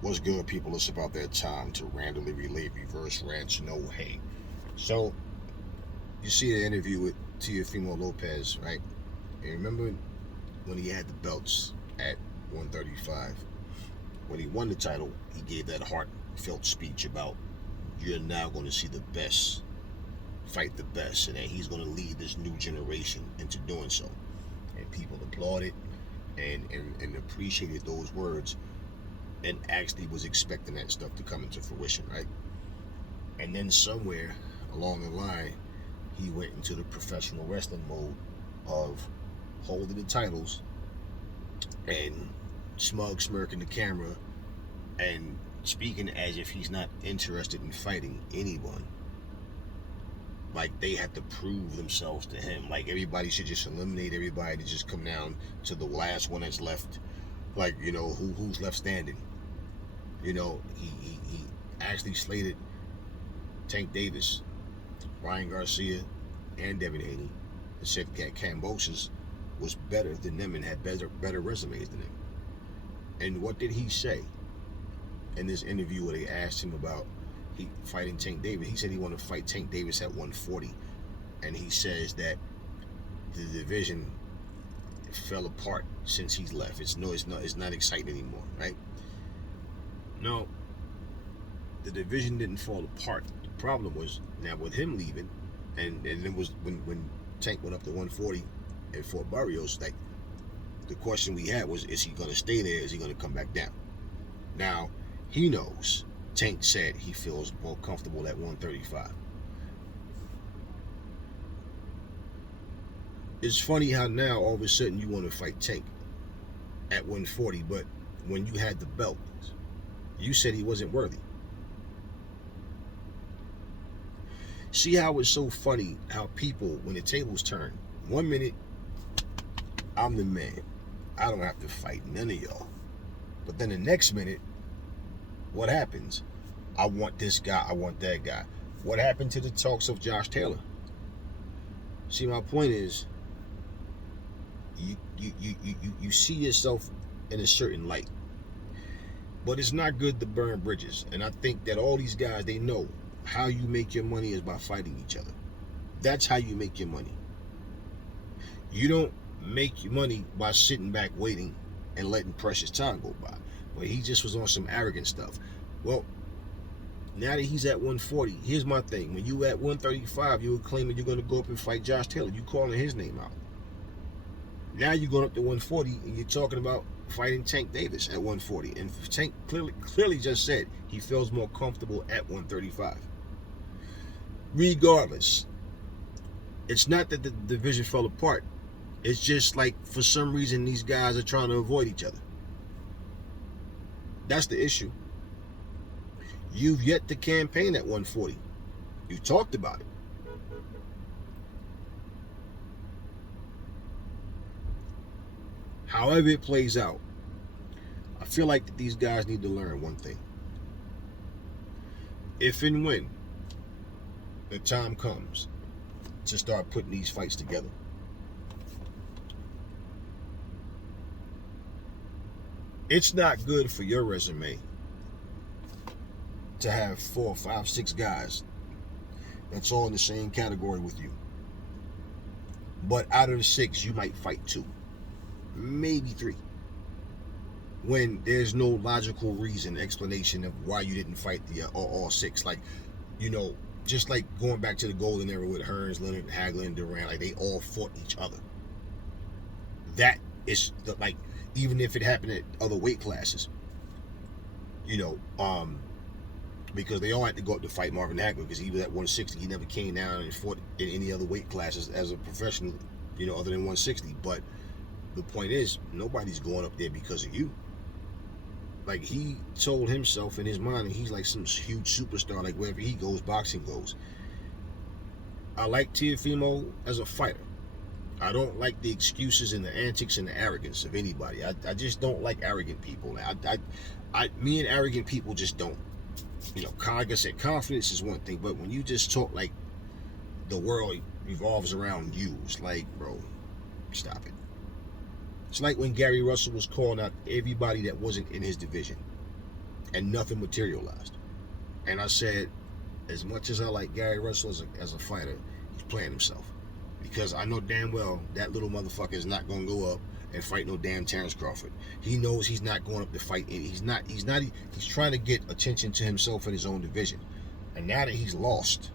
What's good, people? It's about that time to randomly relay reverse rants, no hate. So, you see the interview with Teofimo Lopez, right? And remember when he had the belts at 135? When he won the title, he gave that heartfelt speech about you're now going to see the best fight the best, and that he's going to lead this new generation into doing so. And people applauded and appreciated those words and actually was expecting that stuff to come into fruition, right? And then somewhere along the line, he went into the professional wrestling mode of holding the titles and smirking the camera and speaking as if he's not interested in fighting anyone. Like they have to prove themselves to him. Like everybody should just eliminate everybody to just come down to the last one that's left. Like, who's left standing. He actually slated Tank Davis, Ryan Garcia, and Devin Haney, and said that Kambosos was better than them and had better resumes than them. And what did he say in this interview where they asked him about he fighting Tank Davis? He said he wanted to fight Tank Davis at 140, and he says that the division fell apart since he's left. It's not exciting anymore, right? No, the division didn't fall apart. The problem was now with him leaving, and it was when Tank went up to 140 at Fort Barrios. Like the question we had was, is he going to stay there? Is he going to come back down? Now he knows. Tank said he feels more comfortable at 135. It's funny how now all of a sudden you want to fight Tank at 140, but when you had the belt, you said he wasn't worthy. See how it's so funny how people, when the tables turn, 1 minute, I'm the man. I don't have to fight none of y'all. But then the next minute, what happens? I want this guy, I want that guy. What happened to the talks of Josh Taylor? See, my point is, you see yourself in a certain light. But it's not good to burn bridges. And I think that all these guys, they know how you make your money is by fighting each other. That's how you make your money. You don't make your money by sitting back waiting and letting precious time go by. But he just was on some arrogant stuff. Well, now that he's at 140, here's my thing. When you at 135, you were claiming you're going to go up and fight Josh Taylor. You calling his name out. Now you're going up to 140 and you're talking about fighting Tank Davis at 140. And Tank clearly just said he feels more comfortable at 135. Regardless, it's not that the division fell apart. It's just like for some reason these guys are trying to avoid each other. That's the issue. You've yet to campaign at 140. You talked about it. However it plays out, I feel like that these guys need to learn one thing. If and when the time comes to start putting these fights together, it's not good for your resume to have 4, 5, 6 guys that's all in the same category with you. But out of the 6, you might fight 2, maybe 3. When there's no logical reason, explanation of why you didn't fight the all 6. Like, just like going back to the golden era with Hearns, Leonard, Hagler, and Durant, like they all fought each other. That is like, even if it happened at other weight classes, because they all had to go up to fight Marvin Hagler because he was at 160. He never came down and fought in any other weight classes as a professional, other than 160. But the point is, nobody's going up there because of you. Like, he told himself in his mind that he's like some huge superstar, like wherever he goes, boxing goes. I like Teofimo as a fighter. I don't like the excuses and the antics and the arrogance of anybody. I just don't like arrogant people. Me and arrogant people just don't. Like I said, confidence is one thing, but when you just talk like the world revolves around you, it's like, bro, stop it. It's like when Gary Russell was calling out everybody that wasn't in his division. and nothing materialized. And I said, as much as I like Gary Russell as a fighter, he's playing himself. Because I know damn well that little motherfucker is not going to go up and fight no damn Terrence Crawford. He knows he's not going up to fight. He's trying to get attention to himself in his own division. And now that he's lost,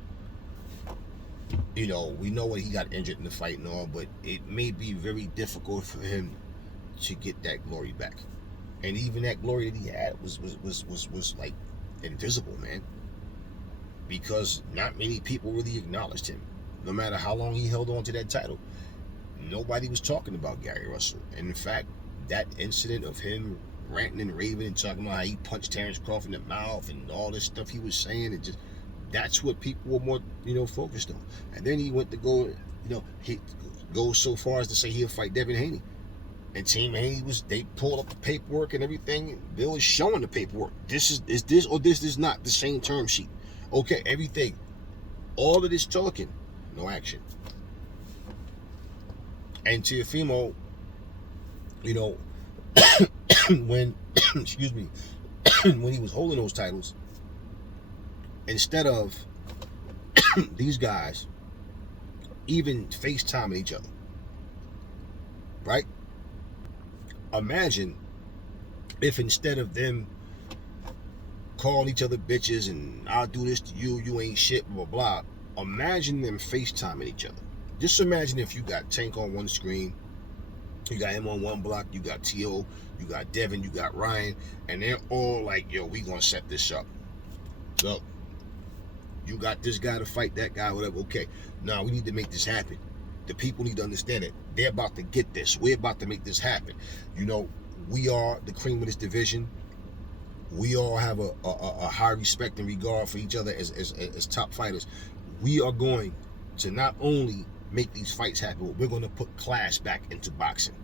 we know what he got injured in the fight and all, but it may be very difficult for him to get that glory back. And even that glory that he had was like invisible, man. Because not many people really acknowledged him. No matter how long he held on to that title, nobody was talking about Gary Russell. And in fact, that incident of him ranting and raving and talking about how he punched Terrence Crawford in the mouth and all this stuff he was saying, that's what people were more, focused on. And then he went to go, he goes so far as to say he'll fight Devin Haney. And Team Haney they pulled up the paperwork and everything. Bill is showing the paperwork. This is not the same term sheet. Okay, everything. All of this talking, no action. And Teofimo, when excuse me, when he was holding those titles, instead of these guys even FaceTiming each other, right? Imagine if instead of them calling each other bitches and I'll do this to you, you ain't shit, blah, blah, blah. Imagine them FaceTiming each other. Just imagine if you got Tank on one screen, you got him on one block, you got T.O., you got Devin, you got Ryan, and they're all like, yo, we gonna set this up. So, you got this guy to fight that guy, whatever. Okay, now we need to make this happen. The people need to understand it. They're about to get this. We're about to make this happen. We are the cream of this division. We all have a high respect and regard for each other as top fighters. We are going to not only make these fights happen, but we're going to put class back into boxing.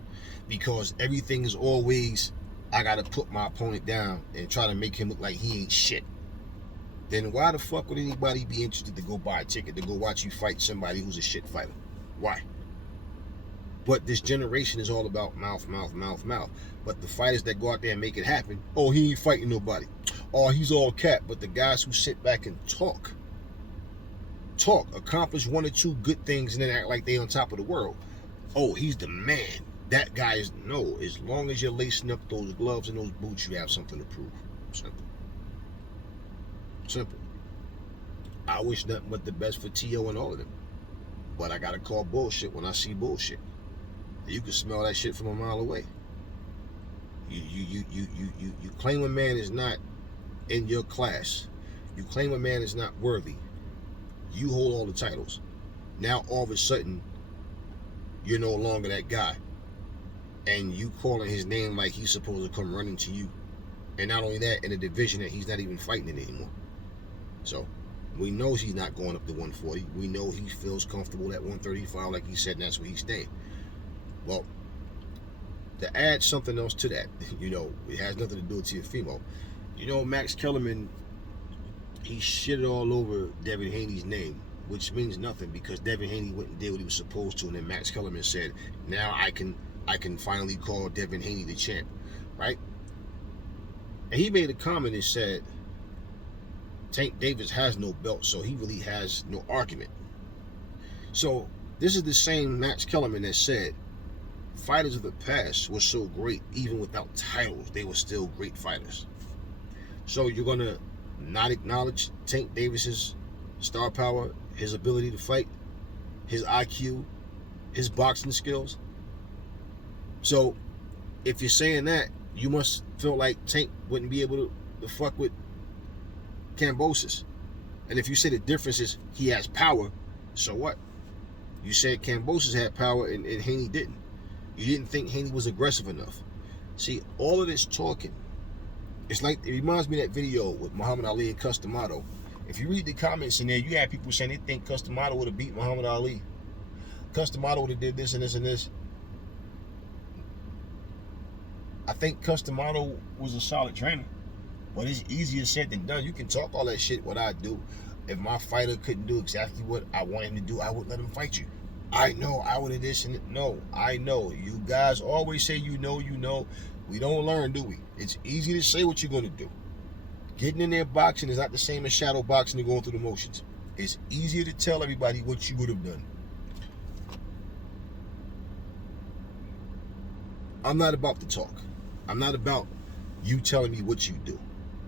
Because everything is always, I got to put my opponent down and try to make him look like he ain't shit. Then why the fuck would anybody be interested to go buy a ticket to go watch you fight somebody who's a shit fighter? Why? But this generation is all about mouth. But the fighters that go out there and make it happen, oh, he ain't fighting nobody. Oh, he's all cap. But the guys who sit back and talk, accomplish one or two good things and then act like they on top of the world. Oh, he's the man. That guy is, no. As long as you're lacing up those gloves and those boots, you have something to prove. Simple. I wish nothing but the best for T.O. and all of them. But I gotta call bullshit when I see bullshit. You can smell that shit from a mile away. You claim a man is not in your class. You claim a man is not worthy. You hold all the titles. Now all of a sudden, you're no longer that guy. And you calling his name like he's supposed to come running to you. And not only that, in a division that he's not even fighting in anymore. So, we know he's not going up to 140. We know he feels comfortable at 135, like he said, and that's where he's staying. Well, to add something else to that, it has nothing to do with Teofimo. Max Kellerman, he shitted all over Devin Haney's name, which means nothing because Devin Haney went and did what he was supposed to, and then Max Kellerman said, now I can finally call Devin Haney the champ, right? And he made a comment and said, Tank Davis has no belt, so he really has no argument. So this is the same Max Kellerman that said fighters of the past were so great, even without titles, they were still great fighters. So you're going to not acknowledge Tank Davis's star power, his ability to fight, his IQ, his boxing skills? So if you're saying that, you must feel like Tank wouldn't be able to fuck with Kambosos. And if you say the difference is he has power, so what? You said Kambosos had power and Haney didn't. You didn't think Haney was aggressive enough. See, all of this talking, it reminds me of that video with Muhammad Ali and Customato. If you read the comments in there, you have people saying they think Customato would have beat Muhammad Ali. Customato would have did this and this and this. I think Customato was a solid trainer. But it's easier said than done. You can talk all that shit, what I do. If my fighter couldn't do exactly what I want him to do, I wouldn't let him fight you. I know, I would have this and that. No, I know. You guys always say you know. We don't learn, do we? It's easy to say what you're going to do. Getting in there boxing is not the same as shadow boxing and going through the motions. It's easier to tell everybody what you would have done. I'm not about to talk. I'm not about you telling me what you do.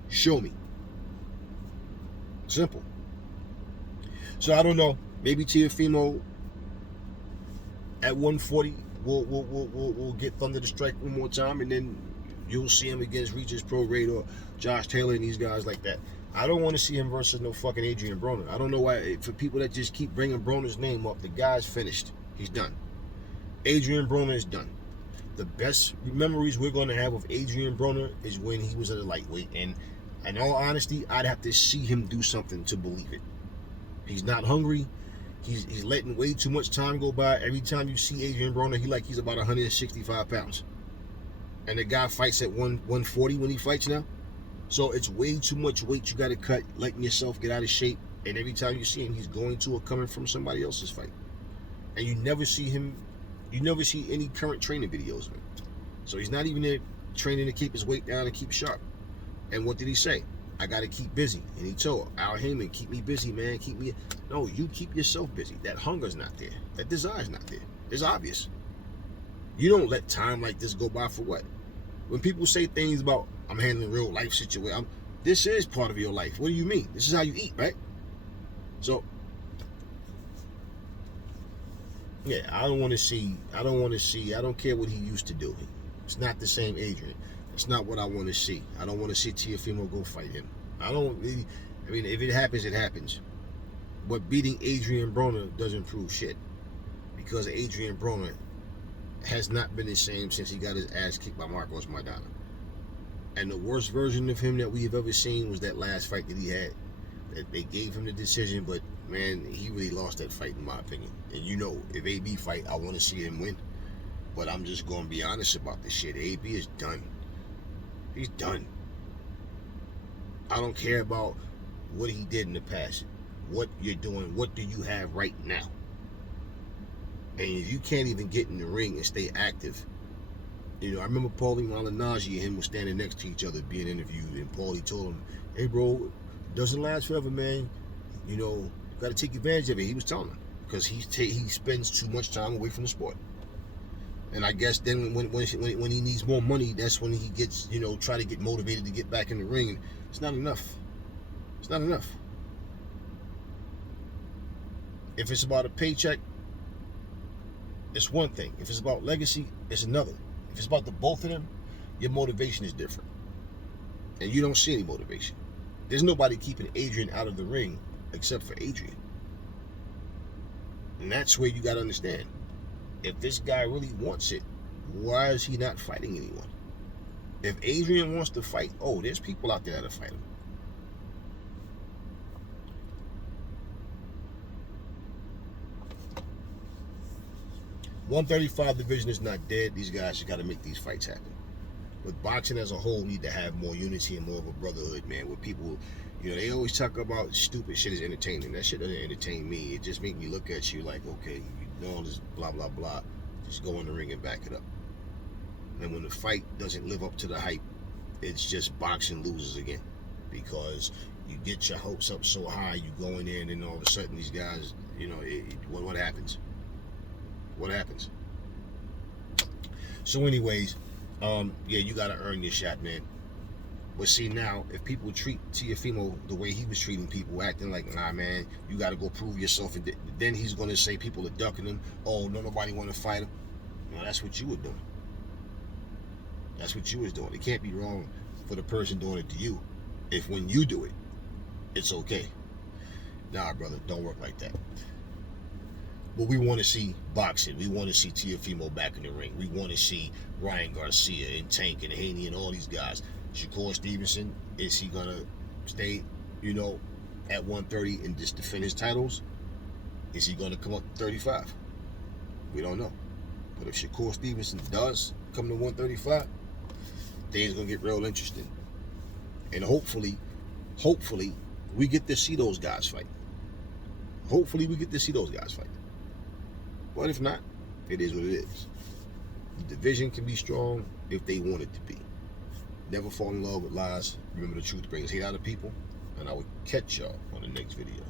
Show me. Simple. So I don't know. Maybe Teofimo at 140 will get Thunder to strike one more time, and then you'll see him against Regis Prograde or Josh Taylor and these guys like that. I don't want to see him versus no fucking Adrian Broner. I don't know why. For people that just keep bringing Broner's name up, the guy's finished. He's done. Adrian Broner is done. The best memories we're going to have of Adrian Broner is when he was at a lightweight, and in all honesty, I'd have to see him do something to believe it. He's not hungry. He's letting way too much time go by. Every time you see Adrian Broner, he's about 165 pounds. And the guy fights at 140 when he fights now. So it's way too much weight you got to cut, letting yourself get out of shape. And every time you see him, he's going to or coming from somebody else's fight. And you never see any current training videos of him. So he's not even there training to keep his weight down and keep sharp. And what did he say? I got to keep busy. And he told Al Heyman, keep me busy, man. No, you keep yourself busy. That hunger's not there. That desire's not there. It's obvious. You don't let time like this go by for what? When people say things about, I'm handling real life situation, this is part of your life. What do you mean? This is how you eat, right? So, yeah, I don't care what he used to do. It's not the same Adrian. It's not what I want to see. I don't want to see Teofimo go fight him. If it happens, it happens. But beating Adrian Broner doesn't prove shit. Because Adrian Broner has not been the same since he got his ass kicked by Marcos Maidana. And the worst version of him that we have ever seen was that last fight that he had. That they gave him the decision, but man, he really lost that fight in my opinion. And you know, if AB fight, I want to see him win. But I'm just going to be honest about this shit. AB is done. He's done. I don't care about what he did in the past. What you're doing, what do you have right now? And if you can't even get in the ring and stay active, I remember Paulie Malignaggi and him were standing next to each other being interviewed, and Paulie told him, hey bro, it doesn't last forever, man. Got to take advantage of it. He was telling him, because he spends too much time away from the sport. And I guess then when he needs more money, that's when he gets, try to get motivated to get back in the ring. And it's not enough. It's not enough. If it's about a paycheck, it's one thing. If it's about legacy, it's another. If it's about the both of them, your motivation is different. And you don't see any motivation. There's nobody keeping Adrian out of the ring except for Adrian. And that's where you got to understand. If this guy really wants it, why is he not fighting anyone? If Adrian wants to fight, there's people out there that'll fight him. .135 division is not dead. These guys just got to make these fights happen. But boxing as a whole need to have more unity and more of a brotherhood, man. Where people, they always talk about stupid shit is entertaining. That shit doesn't entertain me. It just make me look at you like, okay, you know all this blah, blah, blah. Just go in the ring and back it up. And when the fight doesn't live up to the hype, it's just boxing loses again. Because you get your hopes up so high, you go in there, and then all of a sudden these guys, what happens? What happens? So anyways, you got to earn your shot, man. But see, now, if people treat Teofimo the way he was treating people, acting like, nah, man, you got to go prove yourself, and then he's going to say people are ducking him. Oh, no, nobody want to fight him. No, that's what you were doing. That's what you was doing. It can't be wrong for the person doing it to you. If when you do it, it's okay. Nah, brother, don't work like that. But we want to see boxing. We want to see Teofimo back in the ring. We want to see Ryan Garcia and Tank and Haney and all these guys. Shakur Stevenson, is he going to stay, at 130 and just defend his titles? Is he going to come up to 35? We don't know. But if Shakur Stevenson does come to 135, things going to get real interesting. And hopefully, we get to see those guys fight. Hopefully, we get to see those guys fight. But if not, it is what it is. The division can be strong if they want it to be. Never fall in love with lies. Remember, the truth brings hate out of people. And I will catch y'all on the next video.